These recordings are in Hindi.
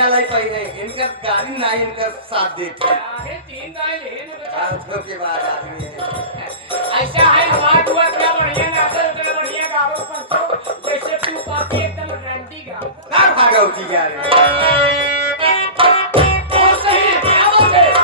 बढ़िया लाई पाई है इनका गाड़ी ना इनका साथ देते अरे 3 गाड़ी ले ने बचा आज के बाद आदमी है ऐसा है हमारा दुआ क्या बढ़िया नाचल उतना बढ़िया गाओ पंचो जैसे तू पापी एकदम रंडी गाओ ना भागवती यार और सही क्या बात है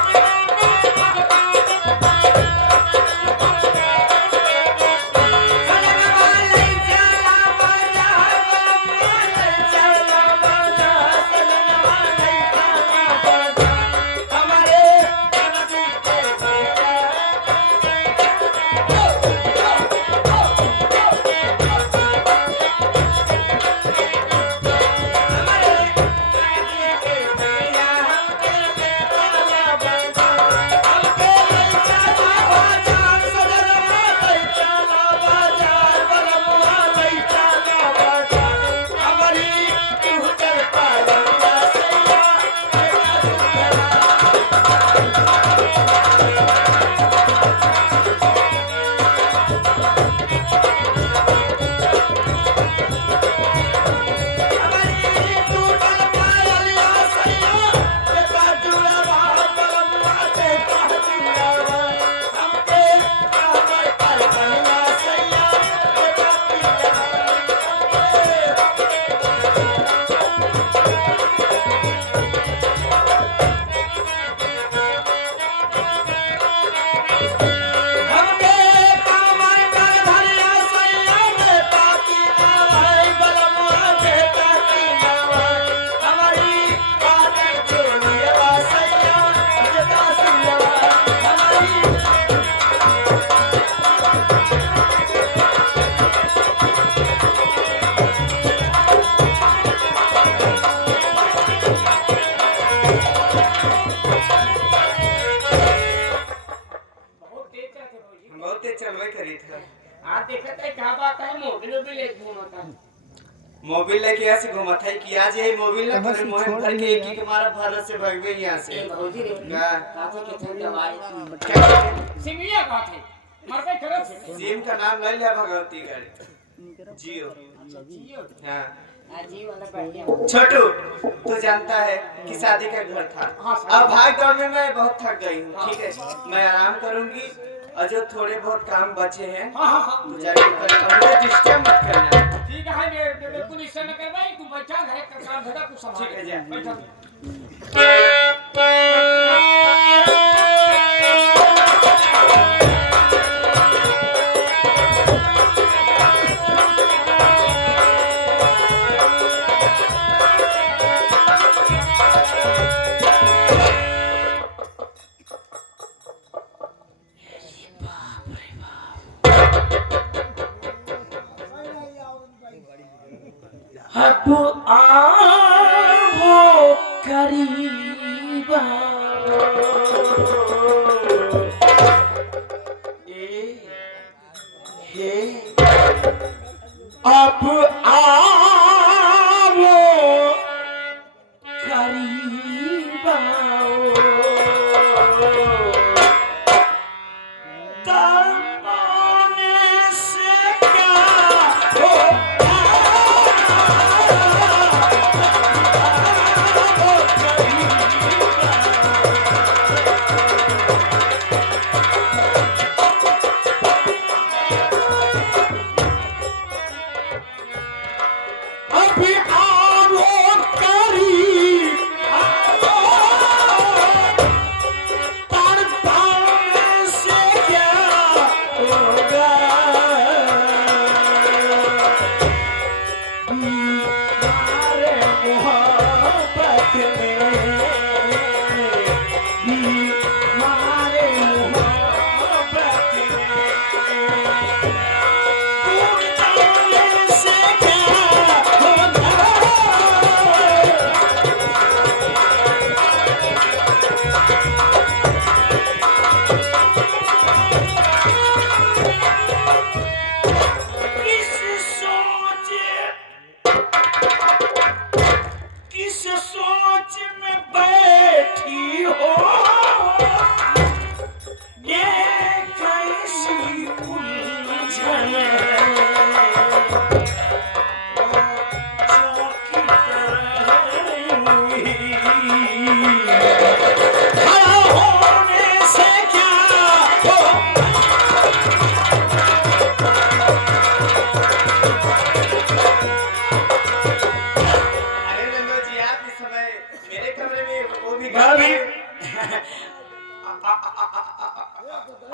आज देखत है क्या बात है मोबिल भी ले घूमता मोबिल लेके ऐसे घुमा था कि आज ये मोबिल ना फिर मोहन भर के एक हमारा भारत से भगवे यहां से भौजी रे का काथे के थे दवाई सिमिया काथे मर पे करे सिम का नाम ले लिया भगवती गाड़ी जियो जियो हां जी वाला बढ़िया छोटू तू जानता है कि शादी का घर था अब भाग दौड़ में मैं बहुत थक गई हूँ ठीक है मैं आराम करूंगी और जो थोड़े बहुत काम बचे हैं तू जाके कर मुझे डिस्टर्ब मत करना ठीक है मैं पुलिस से न करवाई तू बैठा घर का काम धड़ा तू संभाल ठीक है जा बैठा अब आओ करीबा अब आओ करीबा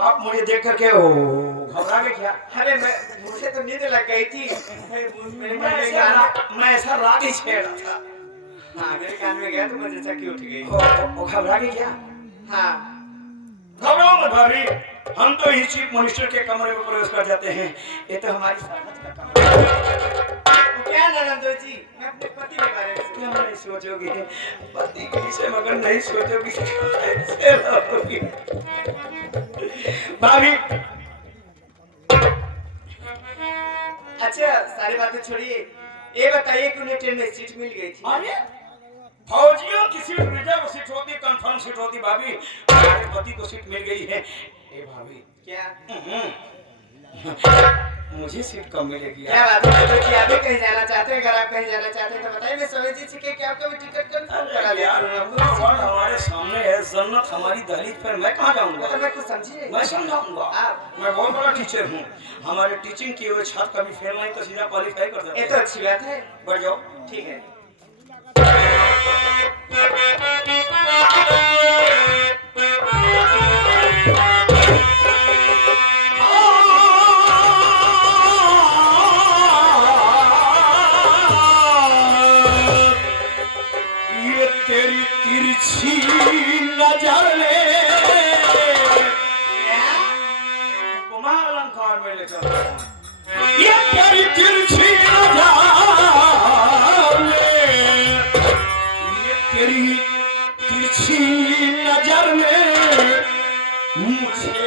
आप मुझे देख करके ओ घबरा गए क्या? अरे मुझे तो नींद लग गई थी। मेरे मन में मैं ऐसा राग ही छेड़ रहा था। हाँ मेरे कान में गया तो मैं जैसा कि उठ गई। वो घबरा गए क्या? हाँ घबराओ मत भाभी, हम तो ही चीफ मिनिस्टर के कमरे में प्रवेश कर जाते हैं। ये तो हमारी साहब का कमरा है। क्या ननंदो जी, मैं अपने पति के बारे में क्या नहीं सोचोगी पति के विषय में? अगर नहीं सोचोगी तो कैसे रहोगी भाभी? अच्छा सारी बातें छोड़िए, ये बताइए कि उन्हें ट्रेन में सीट मिल गई थी। अरे फौजियों की सीट रिजर्व सीट होती, कंफर्म सीट होती भाभी। हमारे पति को सीट मिल गई है। ए भाभी क्या मुझे सीट कम मिलेगी? क्या बात है तो कि आप भी कहीं जाना चाहते हैं? अगर आप कहीं जाना चाहते हैं तो बताइए, मैं समझ जी से कि आपका भी टिकट कंफर्म करा देता हूं। आपको हमारे सामने है, जन्नत हमारी दहलीज पर, मैं कहाँ जाऊंगा? मतलब मैं कुछ समझी नहीं। मैं समझाऊंगा। आप मैं बहुत बड़ा टीचर हूँ। हमारे टीचिंग की हुए छात्र कभी फेल नहीं तो सीधा क्वालिफाई कर सकते। ये तो अच्छी बात है। बढ़ जाओ। ठीक है। ये तेरी तिरछी नजर ने कुमार अलंकार में लिखा है। ये तेरी तिरछी नजर ने, ये तेरी तिरछी नजर ने मुझे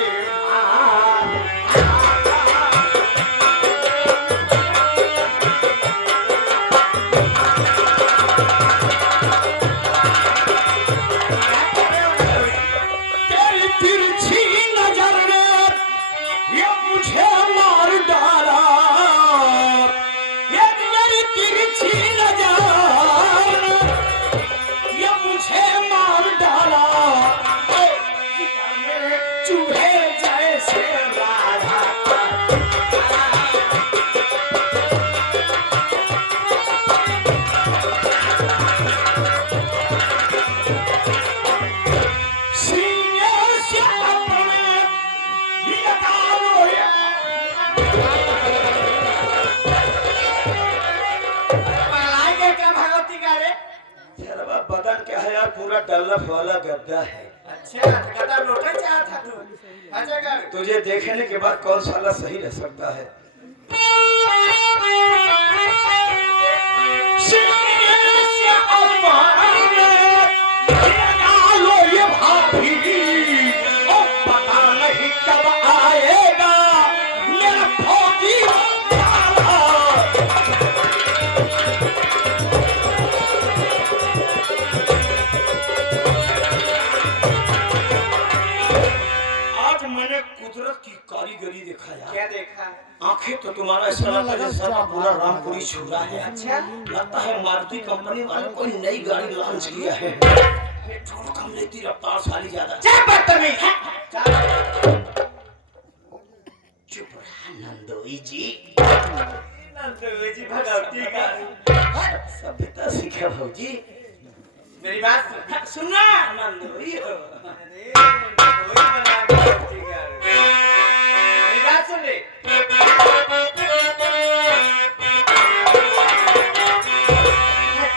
पूरा डल्लफ वाला गद्दा है। अच्छा गद्दा लौटा चाहा था तू? अच्छा कर तुझे देखने के बाद कौन साला सही रह सकता है? ये भाभी पता नहीं कब आएगा मेरा फौजी। कुदरत की कारीगरी दिखाया। क्या देखा? आंखें तो तुम्हारा ऐसा लगता है जैसा पूरा रामपुरी छुरा है। अच्छा लगता है मारुति कंपनी वाले कोई नई गाड़ी लॉन्च किया है। पेट्रोल कम लेती, रफ्तार सारी ज्यादा। बदतमीज चुप रहा नंदोई जी। नंदोई जी भगवती का सभ्यता सीखा भौजी। मेरी बात सुनना नंदोई हो। अरे नंदोई बना भगवती का। मेरी बात सुन ले।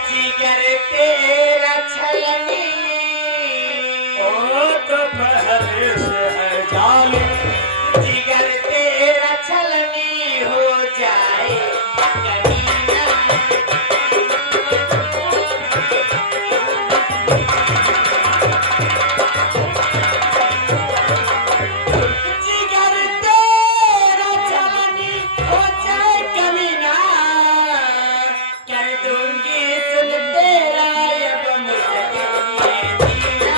जिगर तेरा छलनी ओ तो पहले से है जालिम। जिगर तेरा छलनी हो जाए कमीना। जिगर तेरा छलनी हो जाए कमीना। कर दूंगी सुन तेरा अब मुझसे जीना।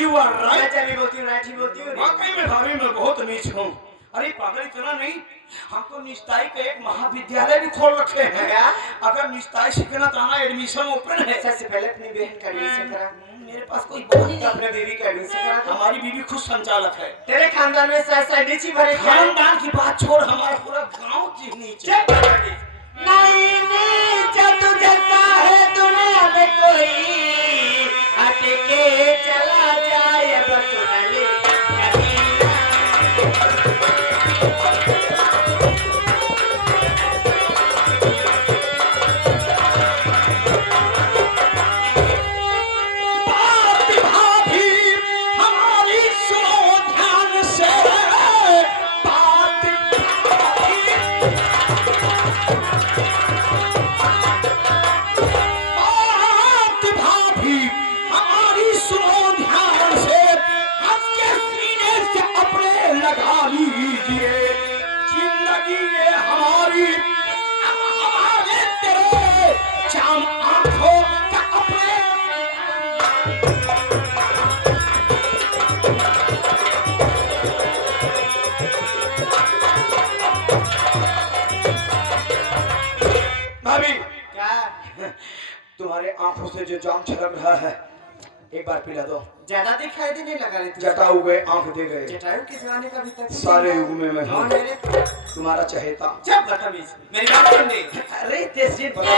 You are right। बोलती हूँ राठी बोलती हूँ। वाकई में भाभी मैं बहुत नीच हूँ। अरे पागल इतना नहीं, हम तो निस्ताई का एक महाविद्यालय भी खोल रखे हैं। क्या? अगर निस्ताई सीखना चाहना एडमिशन ओपन है। सबसे पहले अपनी बहन का एडमिशन करा। मेरे पास कोई बहन नहीं। अपने बीवी का एडमिशन करा दो। हमारी बीवी खुद संचालक है। तेरे खानदान में ऐसा नीची भरे क्या है? खानदान की बात छोड़, हमारा पूरा गांव की नीचे। नहीं नीचा तुझे है दुनिया में कोई अटके चला जाए बस ले तुम्हारे आंखों से जो जाम छलक रहा है, एक बार पिला दो। ज्यादा दिखाई देने लगा रे तू। जटाऊ गए आंख दे गए। जटायु किस गाने का भी तक सारे युग में मैं कौन है रे? तुम्हारा चहेता। जब बदतमीज मेरी बात सुन ले। अरे तेजी बता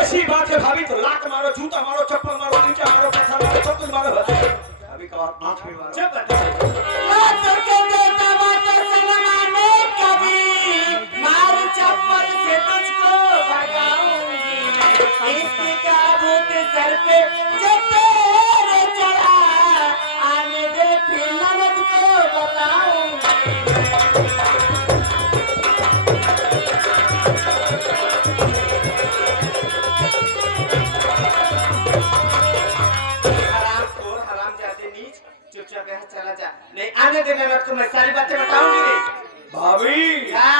ऐसी बात है भाभी, तो लात मारो, जूता मारो, चप्पल मारो, नीचे मारो, पत्थर मारो, सब कुछ मारो। अभी का आंख में मारो। जब बदतमीज मार चप्पल से तुझको भगाऊंगी, इसकी काबूत सर पे जब तेरे चढ़ा, आने दे फिर ननद को बताऊंगी। हरामखोर, हरामजादे नीच, चुपचाप यहाँ चला जा, नहीं आने दे ननद को, मैं सारी बातें बताऊंगी रे। भाभी क्या?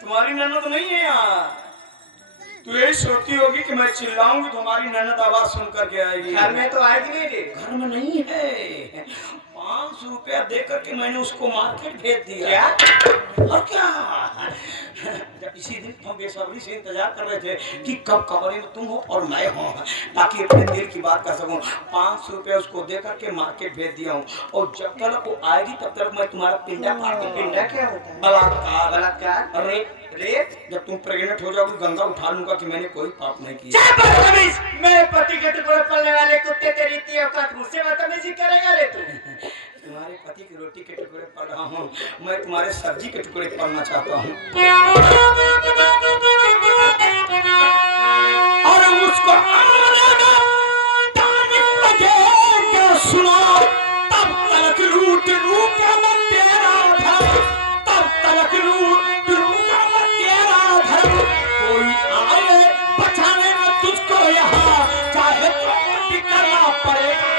तुम्हारी ननद नहीं है यहाँ। तू यही सोचती होगी कि मैं चिल्लाऊंगी तो हमारी ननद आवाज सुन करके आएगी। घर में तो आएगी नहीं रे। घर में नहीं है। 500 रुपया दे करके मैंने उसको मार्केट भेज दिया। क्या? और क्या? जब इसी दिन हम बेसब्री से इंतजार कर रहे थे कि कब कमरे में तुम हो और मैं हूँ, ताकि अपने दिल की बात कर सकूं। 500 रुपया उसको दे करके मार्केट भेज दिया हूँ, और जब तक वो आएगी तब तक मैं तुम्हारा पिंडा फाड़ दूं। पिंडा क्या होता है? बलात्कार। बलात्कार? रेप। रेप? जब तुम प्रेग्नेंट हो जाओगी गंगा उठा लूंगा कि मैंने कोई पाप नहीं किया। क्या बदतमीज! मेरे पति के टुकड़े पलने वाले कुत्ते तेरी इतनी औकात, मुझसे बदतमीजी करेगा रे तू? तुम्हारे पति की रोटी के टुकड़े पड़ रहा हूँ, मैं तुम्हारे सब्जी के टुकड़े पड़ना चाहता हूँ। और मुझको सुनो, तब तक लूट लूटा मैं तेरा धर्म, तब तक लूट लूटा मैं तेरा धर्म। कोई आए बचाने में तुझको यहाँ, चाहे तो भी करना पड़ेगा।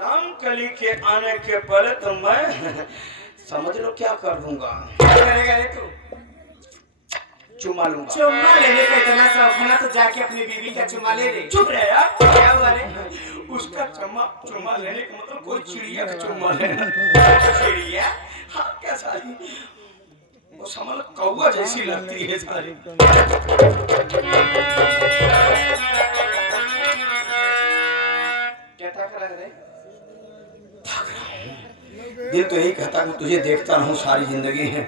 रामकली के आने के पहले तो मैं समझ लो क्या कर दूंगा। क्या करेगा रे तू? चुमा लूंगा। चुम्मा लेने का इतना शौक है ना, तो जाके अपनी बीवी का चुम्मा ले ले। चुप रहे यार। क्या हुआ रे? उसका चुम्मा लेने का मतलब कोई चिड़िया का चुम्मा लेना। चिड़िया? हाँ क्या साली, वो समझ लो कौवा जैसी लगती है साली। क्या था कर रहे? दिल तो यही कहता कि तुझे देखता रहूं सारी जिंदगी है।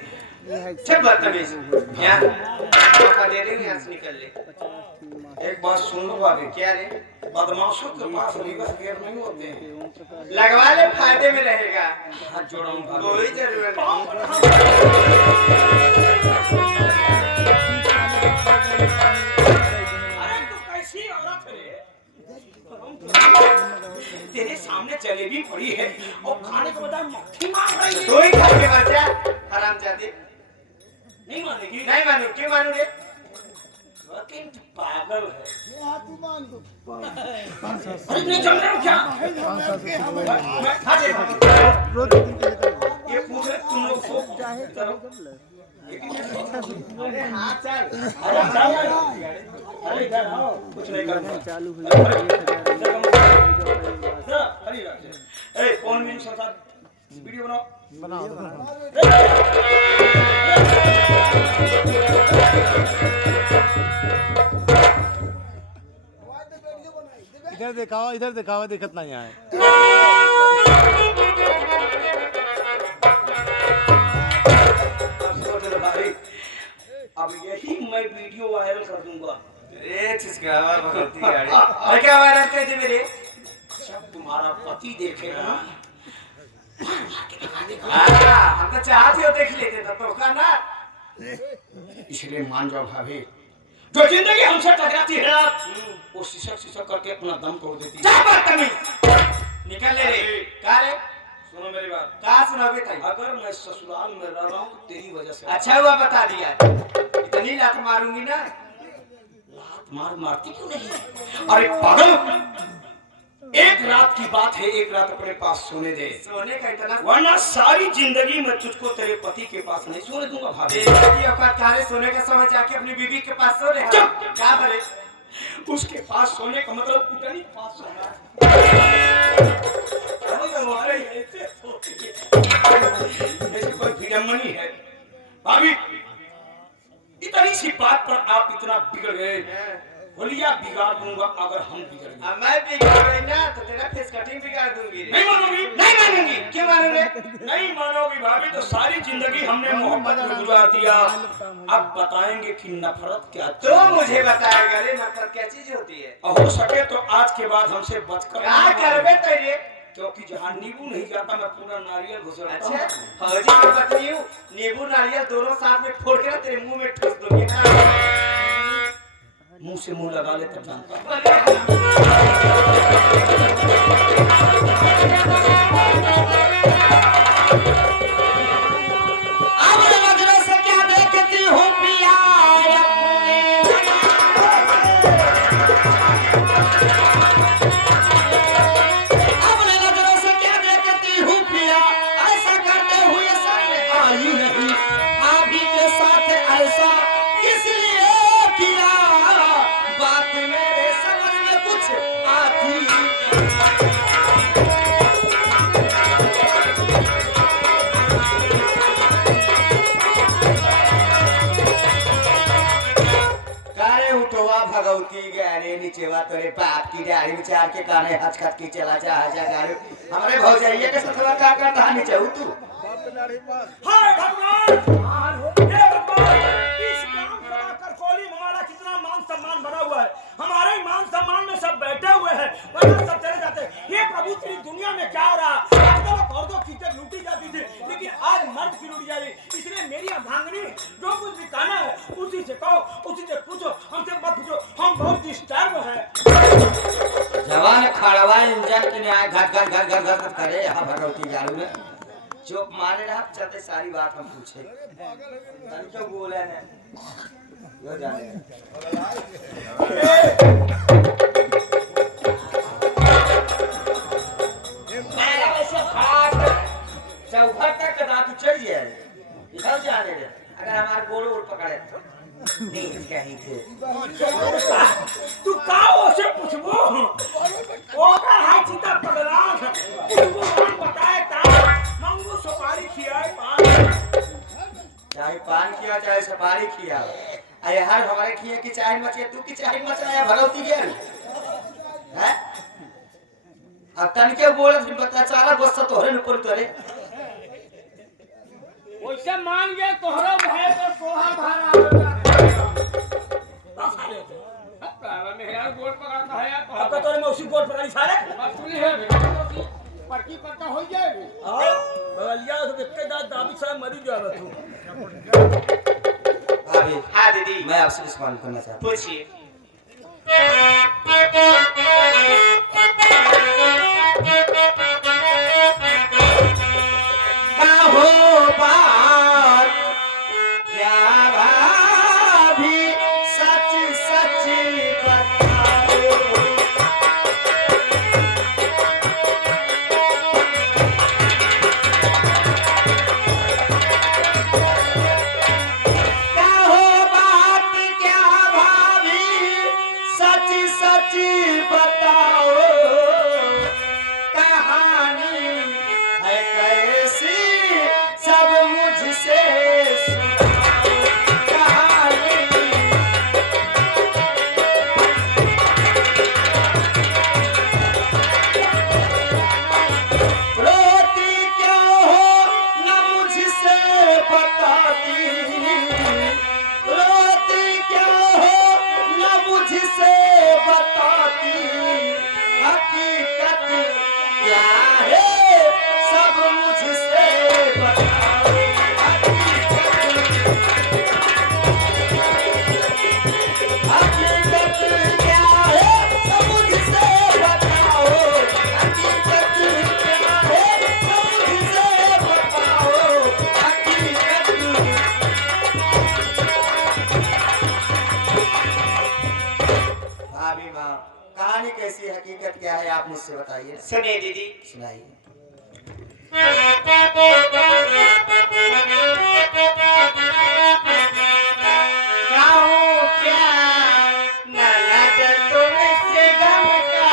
चल बदतमीज, यहाँ मौका दे रही हूँ, यहाँ से निकल ले। एक बात सुन लो भाभी, क्या रे? बदमाशों के पास रिवर्स गियर नहीं होते हैं। लगवा ले, फायदे में रहेगा। हाथ जोड़ो भाभी। कोई जरूरत नहीं। अरे तू कैसी औरत है रे? तेरे सामने जलेबी पड़ी है और खाने के बजाय मक्खी मार रही है। तू ही खा के मर जा, हरामजादी। नहीं मानेगी? नहीं मानू, क्यों मानू रे? fucking पागल है। अरे नहीं जम रहे हो क्या? मैं खा जाएगा। ये पूछ रहे तुम लोग सो चलो। अरे हाँ चल। अरे इधर आओ कुछ नहीं करना। चालू हुई ए कौन मेरे साथ वीडियो बनाओ इधर दिखाओ दिखत नहीं है। अब यही मैं वीडियो वायरल कर दूंगा। अरे छिसकावा भगवती गाड़ी। और क्या वायरल कर दे मेरे? जब तुम्हारा पति देखेगा ना हम तो चाहते हो देख लेते तो का ना। इसलिए मान जाओ भाभी, जो जिंदगी हमसे टकराती है ना वो सिसक करके अपना दम तोड़ देती है। क्या बात तमीज निकल ले रे। क्या रे? सुनो मेरी बात। क्या सुनाओगे ताई? अगर मैं ससुराल में रह रहा हूँ तो तेरी वजह से। अच्छा हुआ बता दिया। इतनी लात मारूंगी ना। लात मारती क्यों नहीं? अरे पागल, एक रात की बात है, एक रात अपने पास सोने दे। सोने का इतना वरना सारी जिंदगी मैं तुझको तेरे पति के पास नहीं सोने दूंगा भाभी। सोने का समय जाके अपनी बीवी के पास सो रहे। क्या बोले? उसके पास सोने का मतलब उतनी पास सोना। ऐसे कोई विडम्बनी है भाभी? इतनी सी बात पर आप इतना बिगड़ गए। बोलिया बिगाड़ दूंगा अगर हम बिगड़ गए। मैं बिगाड़ गई ना तो तेरा फेस कटिंग बिगाड़ दूंगी। नहीं मानोगी? नहीं मानूंगी। क्यों मानोगे? नहीं मानोगी भाभी तो सारी जिंदगी हमने मोहब्बत में गुजार दिया। अब बताएंगे कि नफरत क्या चीज तो मुझे बताएगा रे नफरत क्या चीज होती है। और हो सके तो आज के बाद हमसे बचकर क्या करबे तेरे? क्योंकि जहाँ नींबू नहीं जाता मैं पूरा नारियल घुसड़ता अच्छा हूँ। फौजी की पत्नी हूँ, नींबू नारियल दोनों साथ में फोड़ के ना तेरे मुंह में ठूस दूंगी ना। मुंह से मुंह लगा ले तब जानता हूँ। अब नजरों से क्या देखती हूँ पिया अपने नजरों से क्या देखती हूँ पिया ऐसा करते हुए सामने आई नहीं। भाभी के साथ ऐसा इसलिए किया बात मेरे समझ में कुछ आती। कारे उठवा भगवती गाने नीचेवा तोरे बाप की डाड़ी में चार के काने हचखच की चला जा गाड़ी हमारे भौजाइये के सतवा का करता नीचे तू। हाय भगवान, हे भगवान, इस ग्राम सभा कर कोली हमारा कितना मान सम्मान बना हुआ है। हमारे ही मान सम्मान में सब बैठे हुए हैं, वरना सब चले जाते। हे प्रभु तेरी दुनिया में क्या हो रहा? आजकल औरतों की इज्जत लूटी जाती थी, लेकिन आज मर्द की लूटी जा रही। इसलिए मेरी अर्धांगिनी जो कुछ भी कहना है उसी से कहो, उसी से पूछो, हमसे मत पूछो। हम बहुत डिस्टर्ब हैं। जवान खड़वा इंजन की न्याय घट करे यहाँ भगवती गाड़ी में जो मारे रहा चलते सारी बात हम पूछे क्यों बोले ने यो जाने मेरा वैसे भाग चौखट तक कदा तू चल जाए इधर जाने दे अगर हमारे गोड़ ओर पकड़े नहीं कहीं थे तू का ओसे पूछबो ओकर है चिता पगला पूछबो हम बताए ता मंगू सुपारी खियाए पान चाहे पान किया चाहे सुपारी किया अरे हर हमारे खिए की चाहे मचे तू की चाहे मचाया भगवती गेल हैं अब तन के बोले फिर बता चारा गुस्सा तोहरे ऊपर तोरे वैसे मान गए तोहरा भाई तो सोहा भारा मेरा गोल पकड़ता है यार आपका तोरे में उसी गोट पकड़ी सारे सुनी है पट्टी पट्टा हो जाएगी हां बगलिया तो देखते दादी साहब मरी जावे तू भाभी हां दीदी मैं आपसे सवाल करना चाहता हूं पूछिए बाहो बात क्या भाभी सच है आप मुझसे बताइए। सुनिए दीदी। सुनाइए। गाऊं क्या ननद तुमसे गम का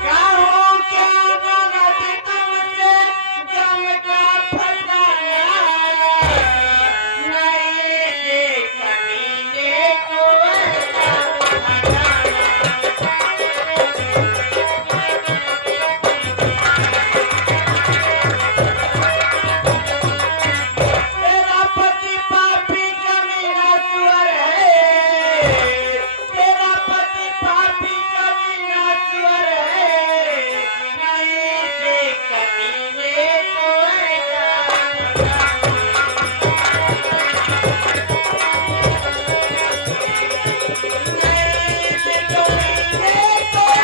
गाऊं क्या ननद तुमसे गम का फसाना नहीं से कमीने को तेरा पति पापी कमीना सुअर है, तेरा पति पापी कमीना सुअर है, नहीं से कमीने को नहीं से कमीने को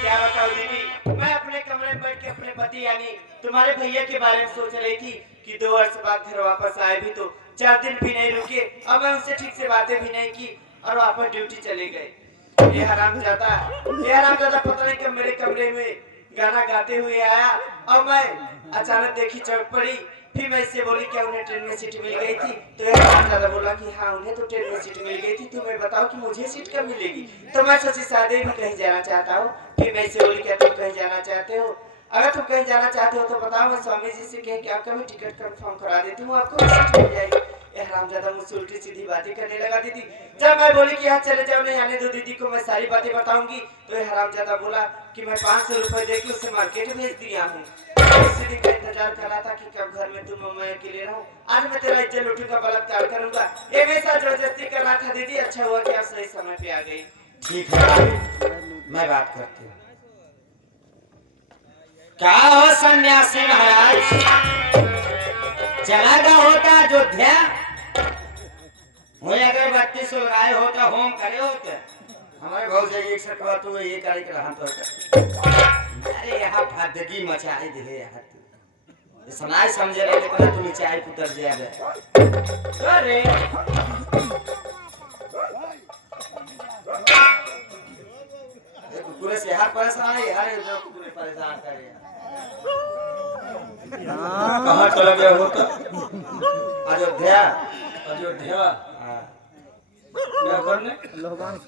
क्या बताऊं दीदी, मैं अपने कमरे में बैठ के अपने पति यानी तुम्हारे भैया के बारे में सोच रही थी कि 2 वर्ष बाद घर वापस आए भी तो 4 दिन भी नहीं रुके और मैं उनसे ठीक से बातें भी नहीं की और वापस ड्यूटी चले गए। ये हरामजादा पता नहीं कब मेरे कमरे में गाना गाते हुए आया और मैं अचानक देखी चौक पड़ी। फिर मैं इससे बोली क्या उन्हें ट्रेन में सीट मिल गई थी? तो यह हरामजादा बोला कि हाँ उन्हें तो ट्रेन में सीट मिल गई थी, तो मैं बताओ कि मुझे सीट कब मिलेगी? तो मैं सोची शायद भी कहीं जाना चाहता हूँ। फिर मैं इससे बोली क्या तुम कहीं जाना चाहते हो? अगर तुम कहीं जाना चाहते हो तो बताओ, मैं स्वामी जी से कह के आपका भी टिकट कंफर्म करा देती हूँ, आपको भी सीट मिल जाएगी। ये हरामजादा मुझसे उल्टी सीधी बातें करने लगा दीदी। जब मैं बोली कि यहाँ चले जाओ नहीं आने दो दीदी को, मैं सारी बातें बताऊंगी, तो ये हरामजादा बोला कि मैं 500 रुपए देके उससे मार्केट भेज दिया हूँ। इसी दिन का इंतजार कर रहा था कि कब घर में तुम मैं अकेले रहूं। आज मैं तेरा इज्जत लूटूंगा, बलात्कार करूंगा। ये मेरे साथ जबरदस्ती कर रहा था दीदी। अच्छा हुआ कि आप सही समय पे आ गई। ठीक है, मैं बात करती हूँ। क्या हो सन्यासी महाराज, चला गया होता अयोध्या, वही अगरबत्ती सुलगाए होता, होम करे होते, हमारे बहुत जगह एक सकवा तो ये करे के रहा तो अरे यहाँ भादगी मचाई दे यहाँ तू सुनाई समझे रहे कितना तू चाय पुतर जाए। अरे कुकुरे से यार परेशान है यार, जो कुकुरे परेशान करे कहाँ चला गया होता? अयोध्या। अयोध्या क्या करने?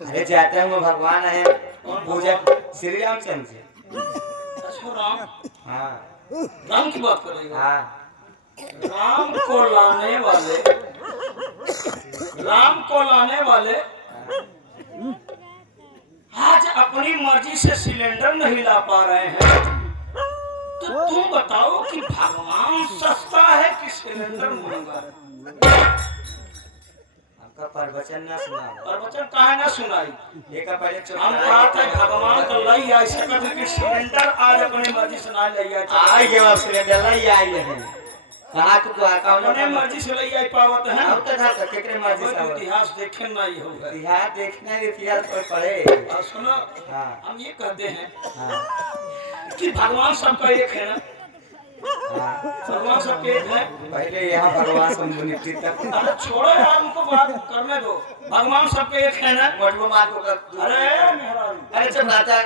अरे जाते हैं वो भगवान है पूजा श्री रामचंद्र जी। अच्छा राम? हाँ राम की बात कर रही हो? हाँ राम को लाने वाले आज अपनी मर्जी से सिलेंडर नहीं ला पा रहे हैं, तो तुम बताओ कि भगवान सस्ता है कि सिलेंडर महंगा? आपका प्रवचन ना सुना? प्रवचन काहे ना सुनाई? एक पहले हम कहते भगवान तो लई आई सकत कि सिलेंडर आज अपनी मर्जी से ना लई आई ये सिलेंडर लई आई है कहां को अपने मर्जी से लई आई पावत है। अब तो था केकरे मर्जी से इतिहास देखे ना ही होगा। इतिहास देखना है, इतिहास पर पढ़े और सुनो। हां हम ये कहते हैं हां कि भगवान सबका एक है ना? भगवान सबके एक है। पहले यहाँ भगवान संबंधित तक छोड़ो यार, उनको बात करने दो। भगवान सबके एक है ना? मोटो मार को अरे चुप रहता,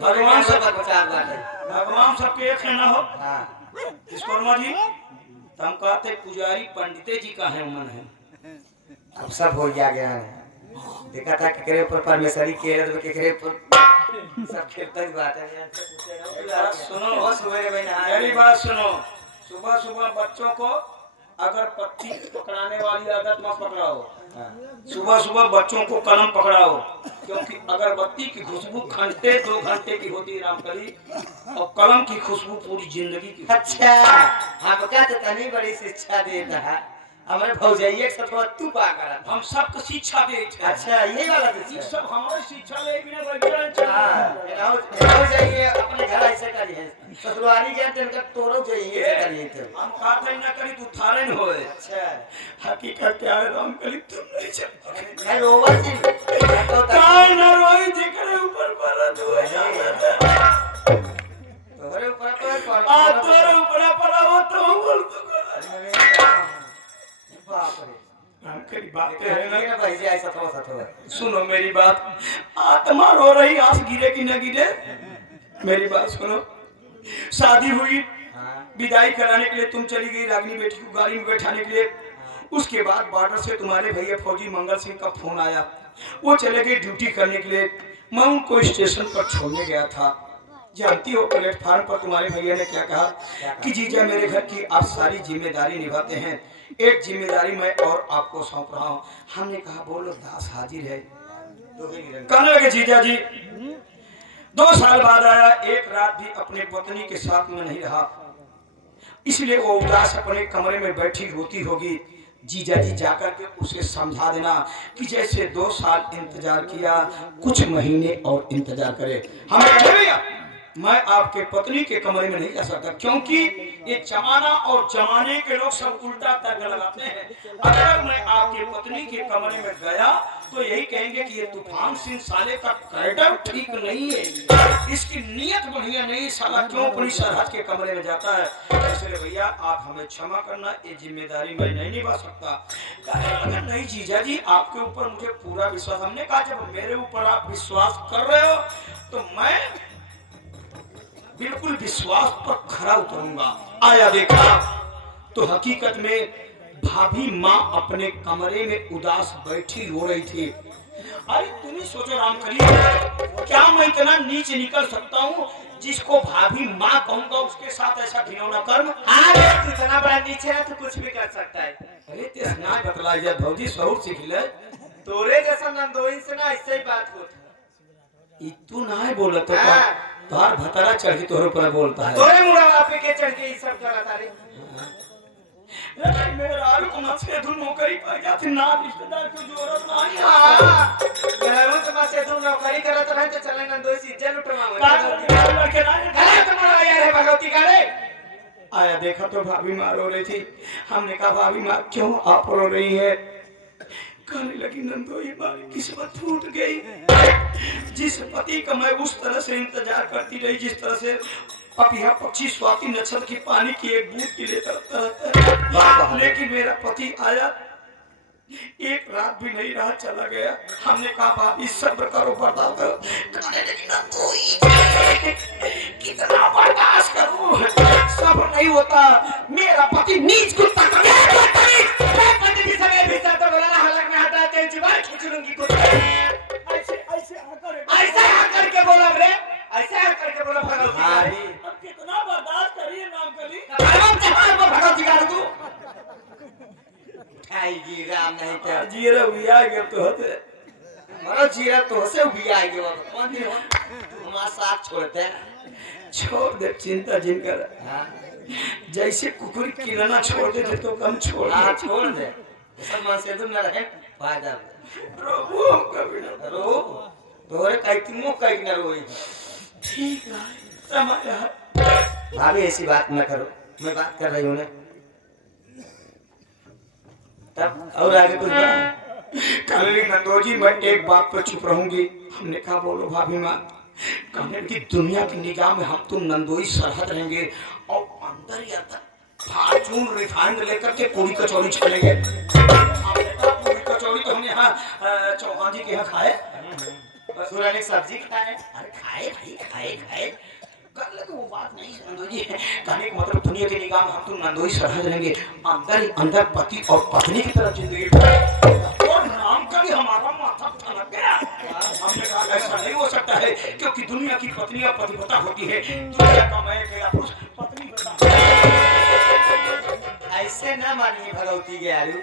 भगवान सबका विचार बात है। भगवान सबके एक है ना हो? हाँ ईश्वर जी हम कहते पुजारी पंडिते जी का है मन है। अब सब हो गया है, देखा था केकरे ऊपर परमेश्वरी के केकरे ऊपर सब खेलता ही बात है। सुनो सवेरे मेरी बात सुनो, सुबह सुबह बच्चों को अगर पत्ती पकड़ाने वाली आदत मत पकड़ाओ। सुबह सुबह बच्चों को कलम पकड़ाओ, क्योंकि अगरबत्ती की खुशबू घंटे 2 घंटे की होती है रामकली, और कलम की खुशबू पूरी जिंदगी की। अच्छा हाँ क्या तो तनी बड़ी शिक्षा देता है। हमारे भौजाइये के सतवा तू पा करा हम सबको शिक्षा दे थे। अच्छा ये वाला तो ये सब हमारे शिक्षा ले बिना बैठे चला। भौजाइये अपने घर ऐसे करी है ससुराली गए थे तोरो जाइए ऐसे करी थे हम कहते ना करी तू थारे न होए। अच्छा हकीकत क्या है राम कली तुम नहीं समझ। मैं रोवा जी काय न रोई जेकरे ऊपर परत हुए तोरे ऊपर पर आ तोरे ऊपर पड़ा हो तो बोल तो बाप रे राम कली बात है ना। ना भाई जी ऐसा सतवा सुनो मेरी बात, आत्मा रो रही आंस गिरे कि न गिरे, मेरी बात सुनो। शादी हुई, विदाई कराने के लिए तुम चली गई रागिनी बेटी को गाड़ी में बैठाने के लिए। उसके बाद बॉर्डर से तुम्हारे भैया फौजी मंगल सिंह का फोन आया, वो चले गए ड्यूटी करने के लिए। मैं उनको स्टेशन पर छोड़ने गया था। जानती हो प्लेटफार्म पर तुम्हारे भैया ने क्या कहा कि जीजा मेरे घर की आप सारी जिम्मेदारी निभाते हैं, एक जिम्मेदारी मैं और आपको सौंप रहा हूँ। हमने कहा बोलो दास हाजिर है। कहने लगे जीजा जी 2 साल बाद आया, एक रात भी अपने पत्नी के साथ में नहीं रहा, इसलिए वो उदास अपने कमरे में बैठी रोती होगी। जीजा जी जाकर के उसे समझा देना कि जैसे 2 साल इंतजार किया कुछ महीने और इंतजार करे। हमें भैया मैं आपके पत्नी के कमरे में नहीं जा सकता, क्योंकि ये जमाना और जमाने के लोग सब उल्टा तर्क लगाते हैं। अगर मैं आपके पत्नी के कमरे में गया तो यही कहेंगे कि ये तूफान सिंह साले का कैरेक्टर ठीक नहीं है, इसकी नीयत बढ़िया नहीं, साला क्यों अपनी सरहद के कमरे में जाता है। इसलिए भैया आप हमें क्षमा करना, ये जिम्मेदारी मैं नहीं निभा सकता। अगर नहीं जीजा जी आपके ऊपर मुझे पूरा विश्वास। हमने कहा जब मेरे ऊपर आप विश्वास कर रहे हो तो मैं बिल्कुल विश्वास पर खरा उतरूंगा। आया देखा तो हकीकत में भाभी माँ अपने कमरे में उदास बैठी रो रही थी। अरे तुम ही सोचो राम करिए, क्या मैं इतना नीचे निकल सकता हूँ जिसको भाभी माँ कहूंगा उसके साथ ऐसा घिनौना कर्म। तू इतना बड़ा नीचे है तो कुछ भी कर सकता है। अरे तेरे ना बतला जा भौजी सहूर सीख ले। तोरे जैसा नंदोइन से ना ऐसे ही बात होती। तू ना ही बोलत तो तार भतरा चढ़ के तोहरे ऊपर बोलता है। तोरे मुड़ा पे के चढ़ के ये सब करा तारे। मेरा आलू मत से धुन नौकरी पा जाती ना, रिश्तेदार को जरूरत नहीं। हां मेरा तो मत से तू नौकरी करत रहे तो चले नंदोई से इज्जत लुटवावे। लड़के ना अरे तुम्हारा यार है भगवती का रे। आया देखा तो भाभी माँ रो रही थी। हमने कहा भाभी माँ क्यों आप रो रही है? कहने लगी नंदोई हमारी किस्मत फूट गई। जिस पति का मैं उस तरह से इंतजार करती रही, जिस तरह से पपिया पक्षी स्वाति नक्षत्र की पानी की एक बूंद के लिए तरसता है, लेकिन मेरा पति आया, एक रात भी नहीं रहा, चला गया। हमने कहा भाभी सब्र करो, बर्दाश्त करो। कहने लगी नंदोई कितना बर्दाश्त करूं, सब्र नहीं होता। मेरा पति नीच कुत्ता का पति भी सगे भी सब तो बोला हलक में हटा के जीवार खींच लूंगी कुछ। ऐसे आकर के बोला रे, ऐसे आकर के बोला भगवती का रे। अब कितना बर्दाश्त करिए नाम कली। भगवती का तू आएगी राम नहीं तो जीरा बिया गए तो होते मरो जीरा तो से भी आएगी। वो कौन दिन हो हमारा साथ छोड़ते हैं। छोड़ दे चिंता जिन कर। जैसे कुकुर किराना छोड़ दे तो कम छोड़ हां छोड़ दे, सब मन से तुम न रहे फायदा रोबो कभी ना रो तोरे कई तुमो कई न रोई। ठीक है समय है। भाभी ऐसी बात न करो, मैं बात कर रही हूं ना। तब और आगे कुछ कहने नंदोजी मैं एक बात पर चुप रहूंगी। हमने कहा बोलो भाभी माँ। कहने की दुनिया की निगाह में हम तुम नंदोई सरहद रहेंगे और अंदर ही अंदर फार्चून रिफाइंड लेकर के पूरी कचौड़ी छोड़ेंगे। हमने कहा पूरी कचौड़ी तो हमने यहाँ चौहान जी के यहाँ खाए, सुरानी सब्जी खाए। अरे खाए भाई खाए खाए कर लगे वो बात नहीं नंदोई। कहने का मतलब दुनिया की निगाह में हम तुम नंदोई सरहद रहेंगे, अंदर ही अंदर पति और पत्नी की तरह जिंदगी और नाम का भी हमारा माथा ठनक गया। हमने कहा ऐसा नहीं हो सकता है, क्योंकि दुनिया की पत्नियां पतिव्रता होती है, दुनिया का मैं अकेला पुरुष पत्नी व्रता। ऐसे ना मानिए भगवती के आलू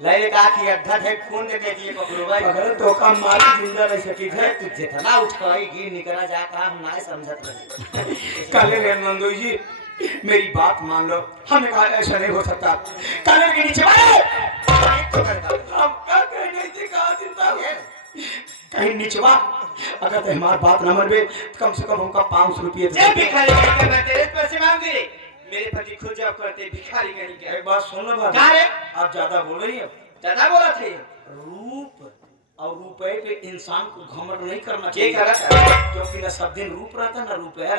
लय का की अड्ढा है खून दे के दिए पकड़ो भाई। अगर तो का मार जिंदा रह सकी है तू जितना उठाई गिर निकला जा का हम ना समझत रहे। काले रे नंदोई जी मेरी बात मान लो। हमने कहा ऐसा नहीं हो सकता। कानून के नीचे वाले हम क्या कहने से कहा चिंता है कहीं नीचवा अगर तो हमारी बात न मनबे कम से कम हमका 500 रुपये दे। जब भिखारी कहीं का मैं तेरे पैसे मांग दे मेरे पति खुद जॉब करते भिखारी कहीं का। एक बात सुन लो भाभी। क्या रे? आप ज्यादा बोल रही हैं। ज्यादा बोला थे। रूप और रुपए पे इंसान को घमंड नहीं करना ये चाहिए करा था। क्योंकि न सब दिन रूप रहता न रुपया